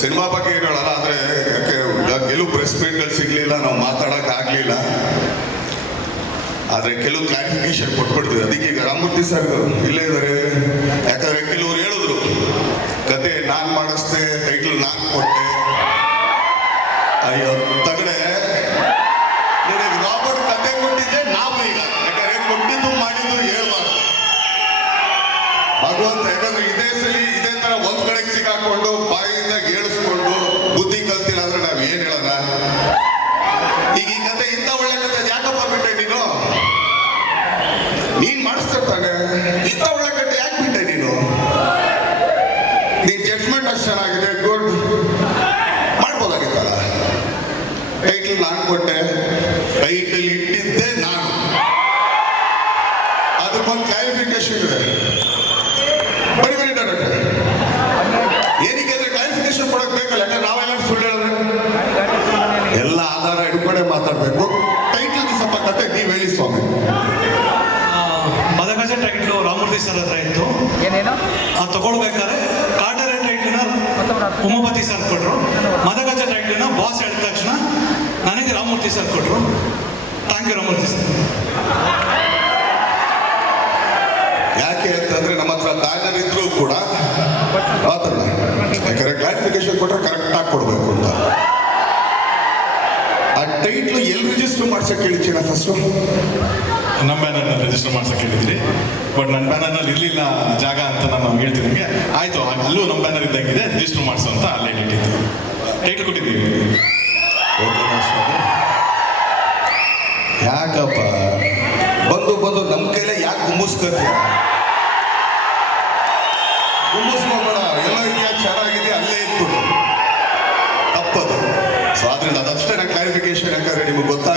Cinema ಬಗ್ಗೆ ಏನು ಹೇಳಲ್ಲ ಯಾಕೆ ಕೆಲವು ಪ್ರೆಸ್ ಮೀಟ್ಗಳು ಸಿಗ್ಲಿಲ್ಲ, ನಾವು ಮಾತಾಡಕ್ ಆಗ್ಲಿಲ್ಲ. ಆದ್ರೆ ಕೆಲವು ಕ್ಲಾರಿಫಿಕೇಶನ್ ಕೊಟ್ಬಿಡ್ತೀವಿ. ಅದಕ್ಕೆ ಈಗ ರಾಮಮೂರ್ತಿ ಸರ್ ಇಲ್ಲೇ ಇದ್ದಾರೆ ಯಾಕಂದ್ರೆ ಕೆಲವರು ಹೇಳಿದ್ರು, ಕತೆ ನಾನ್ ಮಾಡಿಸ್ದೆ ಟೈಟಲ್ ನಾನ್ ಕೊಟ್ಟೆ. ಅಯ್ಯೋ, ತಗಡೆ. ರಾಬರ್ಟ್ ಕೊಟ್ಟಿದ್ದೆ ಈಗ. ಕೊಟ್ಟಿದ್ದು ಮಾಡಿದ್ದು ಭಗವಂತ, ಯಾಕಂದ್ರೆ ಇದೇ ಇಂಥ ಒಳ್ಳೆ ಕಡೆ ಯಾಕೆ ಬಿಟ್ಟೆ ನೀನು? ನಿನ್ ಜಡ್ಜ್ಮೆಂಟ್ ಅಷ್ಟು ಚೆನ್ನಾಗಿದೆ ಗುಡ್ ಮಾಡ್ಬೋದಾಗಿತ್ತಲ್ಲ? ಟೈಟಲ್ ನಾನು ಕೊಟ್ಟೆ ಟೈಟಲ್ ಇಟ್ಟಿದ್ದೆ ನಾನು. ಅದಕ್ಕೊಂದು ಕ್ಲಾರಿಫಿಕೇಶನ್ ಇದೆ. ಡಾಕ್ಟರ್. ಏನಕ್ಕೆ ಅಂದ್ರೆ ಕ್ಲಾರಿಫಿಕೇಶನ್ ಕೊಡಕ್ ಬೇಕಲ್ಲ, ಯಾಕಂದ್ರೆ ನಾವೆಲ್ಲ ಸುಳ್ಳು ಎಲ್ಲ ಆಧಾರ ಹಿಡ್ಕೊಂಡೆ ಮಾತಾಡ್ಬೇಕು ಟೈಟಲ್ ಸ್ವಲ್ಪ ಕತೆ ನೀವ್ ಹೇಳಿ ಸ್ವಾಮಿ ಮದಗಜ ರಾಮಮೂರ್ತಿ ಸರ್ ಹತ್ರ ಇತ್ತು. ಏನೇನು? ಆ ತಗೊಳ್ಬೇಕಾದ್ರೆ ಕಾಟರೆ ಟೈಟ್ಲಿನ ಉಮಾಪತಿ ಸರ್ ಕೊಟ್ರು. ಮದಗಜ ಟೈಟ್ಲಿನ ಬಾಸ್ ಹೇಳಿದ ತಕ್ಷಣ ನನಗೆ ರಾಮಮೂರ್ತಿ ಸರ್ ಕೊಟ್ರು. ಥ್ಯಾಂಕ್ ಯು ರಾಮಮೂರ್ತಿ ಸರ್ ಯಾಕೆ ಅಂತಂದ್ರೆ ನಮ್ಮ ಹತ್ರ ಬ್ಯಾನರ್ ಇದ್ರೂ ಕೂಡ ಕರೆಕ್ಟ್ ಕ್ಲಾರಿಫಿಕೇಶನ್ ಕೊಟ್ರೆ ಕರೆಕ್ಟ್ ಆಗಿ ರಿಜಿಸ್ಟರ್ ಮಾಡ್ಸಕ್ಕೆ ಹೇಳಿದ್ದೀನ ಫಸ್ಟು? ನಮ್ಮ ಬ್ಯಾನರ್ನ ರಿಜಿಸ್ಟರ್ ಮಾಡ್ಸಕ್ಕೆ ಹೇಳಿದ್ರಿ. ಬಟ್ ನನ್ನ ಬ್ಯಾನರ್ನಲ್ಲಿ ಇರಲಿಲ್ಲ ಜಾಗ ಅಂತ ನಾನು ಹೇಳ್ತೀನಿ ನಿಮಗೆ. ಆಯ್ತು ಅಲ್ಲೂ ನಮ್ಮ ಬ್ಯಾನರ್ ಇದ್ದಂಗಿದೆ ರಿಜಿಸ್ಟರ್ ಮಾಡಿಸು ಅಂತ ಅಲ್ಲೇ ಹೇಳಿದ್ದು. ಟೈಟ್ಲ್ ಕೊಟ್ಟಿದ್ದೀವಿ. ಯಾಕಪ್ಪ? ಬಂದು ಬಂದು ನಮ್ಮ ಕೈಲೇ ಯಾಕೆ ಗುಮ್ಮಿಸ್ಕೊತೀಯ ಗುಮ್ಮಿಸ್ಕೋಬೇಡ ಎಲ್ಲ ಇದೆಯಾ ಚೆನ್ನಾಗಿದೆ ಅಲ್ಲೇ ಇತ್ತು ತಪ್ಪದು. ಸೊ ಆದ್ರಿಂದ ಅದಷ್ಟೇ ಕ್ಲಾರಿಫಿಕೇಶನ್ ಯಾಕಂದ್ರೆ ನಿಮ್ಗೆ ಗೊತ್ತ?